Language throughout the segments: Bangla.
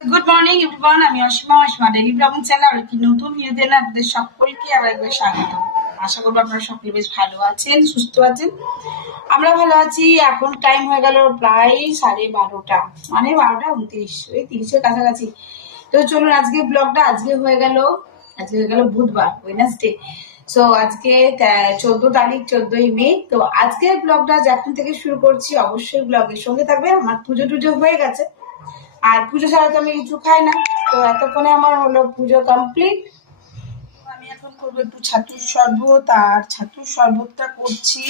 গুড মর্নিং এভরিওয়ান আমি Asima Asima daily blogging channel আর একটি নতুন ভিডিওতে আপনাদের সকলকে আবার একবার স্বাগত। আশা করব আপনারা সকলে বেশ ভালো আছেন, সুস্থ আছেন। আমরা ভালো আছি। এখন টাইম হয়ে গেল প্রায় সাড়ে বারোটা। মানে বারোটা উনত্রিশ ওই তিরিশের কাছাকাছি। তো চলুন আজকে ব্লগটা আজকে হয়ে গেল, আজকে হয়ে গেল বুধবার ওয়েনাসডে সো আজকে চোদ্দ তারিখ, চোদ্দই মে। তো আজকের ব্লগটা যখন থেকে শুরু করছি, অবশ্যই ব্লগের সঙ্গে থাকবে আমার পুজো টুজো হয়ে গেছে। আর পুজো ছাড়া তো আমি কিছু খাই না। তো এতক্ষণে আমার হলো পুজো কমপ্লিট আমি এখন করব একটু ছাতুর শরবত, আর ছাতুর শরবতটা করছি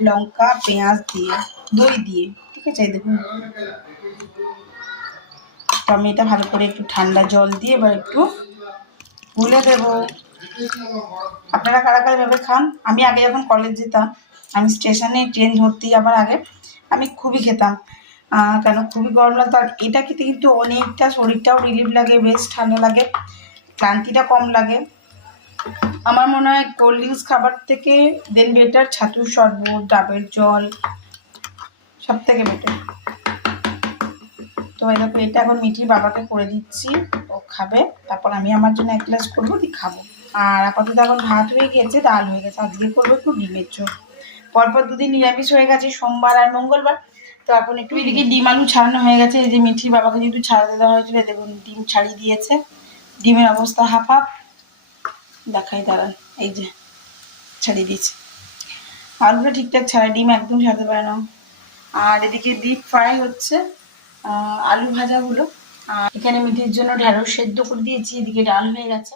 লঙ্কা, পেঁয়াজ দিয়ে, দই দিয়ে। ঠিক আছে দেখুন। তো আমি এটা ভালো করে একটু ঠান্ডা জল দিয়ে এবার একটু গুলে দেবো। আপনারা কারা কারা এভাবে খান? আমি আগে যখন কলেজ যেতাম, আমি স্টেশনে ট্রেন ধরতেই আবার আগে, আমি খুবই খেতাম। কেন? খুবই গরম লাগতো। আর এটা খেতে কিন্তু অনেকটা শরীরটাও রিলিফ লাগে, বেশ ঠান্ডা লাগে, ক্লান্তিটা কম লাগে। আমার মনে হয় কোল্ড ড্রিঙ্কস খাবার থেকে দেন বেটার ছাতুর শরবত, ডাবের জল, সব থেকে বেটার তো দেখো, এটা এখন মিঠির বাবাকে করে দিচ্ছি। ও খাবে, তারপর আমি আমার জন্য এক গ্লাস করব, দিয়ে খাব। আর আপাতত এখন ভাত হয়ে গেছে, ডাল হয়ে গেছে, আজকে করব একটু ডিমের ঝোল। পরপর দুদিন নিরামিষ হয়ে গেছে, সোমবার আর মঙ্গলবার। তো এখন একটু এদিকে ডিম আলু ছাড়ানো হয়ে গেছে। এই যে মিঠির বাবাকে যেহেতু ছাড়াতে দেওয়া হয়েছিল দেখুন, ডিম ছাড়িয়ে দিয়েছে। ডিমের অবস্থা হাফ হাফ। দেখাই, দাঁড়ান, এই যে ছাড়িয়ে দিয়েছে। আলুটা ঠিকঠাক ছাড়া, ডিম একদম ছাড়তে পারে না। আর এদিকে ডিপ ফ্রাই হচ্ছে আলু ভাজাগুলো। আর এখানে মিঠির জন্য ঢেঁড়স সেদ্ধ করে দিয়েছি, এদিকে ডাল হয়ে গেছে।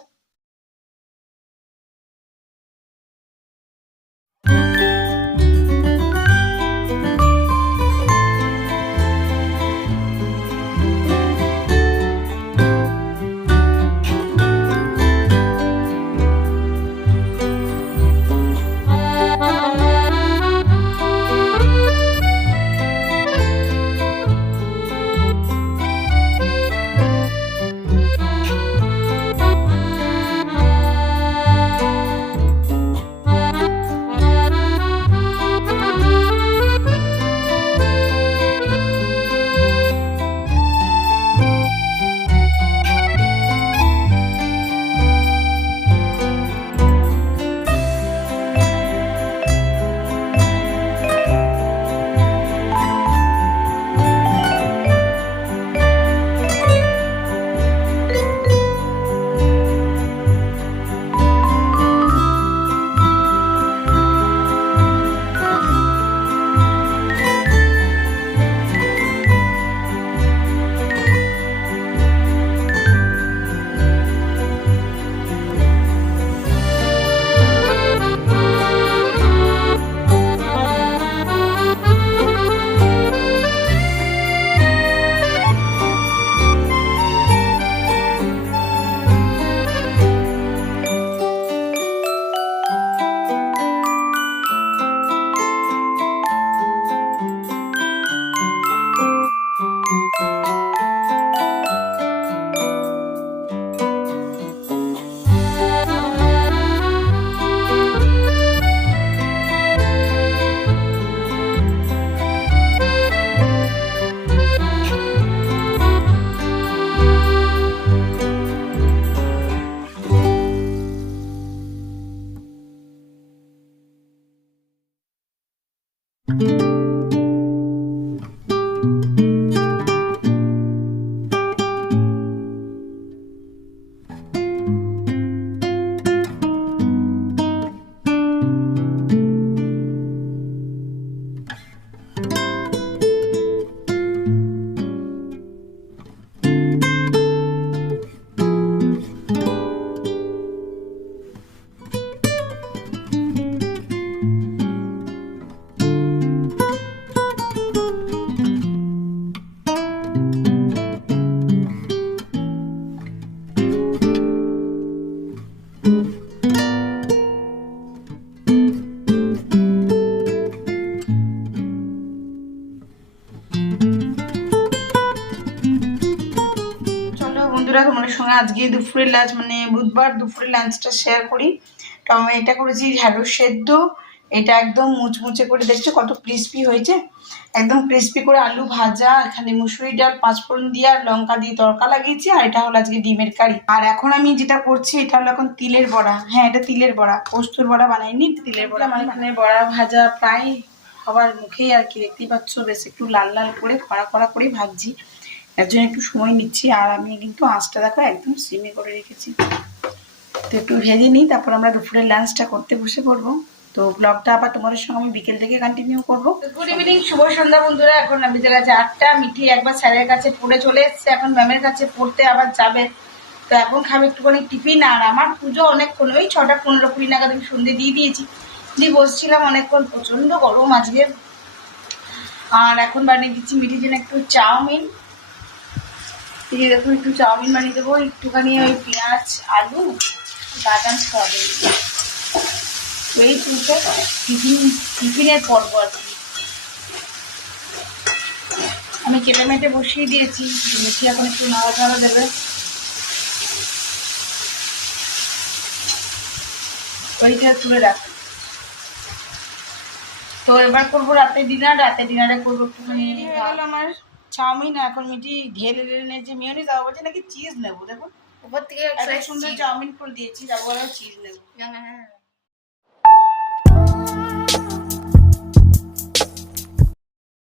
তোমাদের সঙ্গে আজকে দুপুরের লাঞ্চ মানে বুধবার দুপুরের লাঞ্চটা শেয়ার করি। তো আমি এটা করেছি ঢ্যাঁড়স সেদ্ধ। এটা একদম মুচমুচে করে দেখছ কত ক্রিস্পি হয়েছে। একদম ক্রিস্পি করে আলু ভাজা, এখানে মুসুরি ডাল, পাঁচফোড়ন দিয়ে আর লঙ্কা দিয়ে তড়কা লাগিয়েছি, আর এটা হলো আজকে ডিমের কারি। আর এখন আমি যেটা করছি, এটা হলো এখন তিলের বড়া। হ্যাঁ এটা তিলের বড়া। পোস্তর বড়া বানাইনি তিলের বড়া। মানে এখানে বড়া ভাজা প্রায় সবার মুখেই আর কি, দেখতেই পাচ্ছ, বেশ একটু লাল লাল করে, কড়া কড়া করে ভাজছি। এর জন্য একটু সময় নিচ্ছি, আর আমি কিন্তু আঁচটা দেখো একদম সিমে করে রেখেছি। তো একটু ভেজে নিই, তারপর আমরা দুপুরের লাঞ্চটা করতে বসে পড়ব। তো ব্লগটা আবার তোমাদের সঙ্গে আমি বিকেল থেকে কন্টিনিউ করব। গুড ইভিনিং শুভ সন্ধ্যা বন্ধুরা। এখন আমাদের কাছে আটটা মিঠি একবার স্যারের কাছে পড়ে চলে এসছে, এখন ম্যামের কাছে পড়তে আবার যাবে। তো এখন খাবে একটুখানি টিফিন, আর আমার পুজো অনেকক্ষণ, ওই ছটা পনেরো কুড়ি নাগাদ আমি সন্ধে দিয়ে দিয়েছি। দিয়ে বসছিলাম অনেকক্ষণ প্রচণ্ড গরম আজকে। আর এখন বানিয়ে দিচ্ছি মিঠির জন্য একটু চাউমিন। এই যে দেখুন, একটু চাউমিন বানিয়ে দেবো, একটুখানি ওই পেঁয়াজ, আলু, বাদাম সয়াবিন এই পুজো টিফিন, টিফিনের পর্ব আর কি। আমি কেটে মেটে বসিয়ে দিয়েছি মিঠি এখন একটু নাড়াচাড়া দেবে। ওইটা তুলে রাখ। তো এবার করব রাতে ডিনার, রাতে ডিনারে করব একটুখানি আমার চাউমিন এখন মিটি ঢেলে ঢেলে নিয়েছে মিওনি দেওয়া বলছে নাকি চিজ নেব দেখো। উপর থেকে সুন্দর চাউমিন করে দিয়েছি তারপরে চিজ নেব। হ্যাঁ।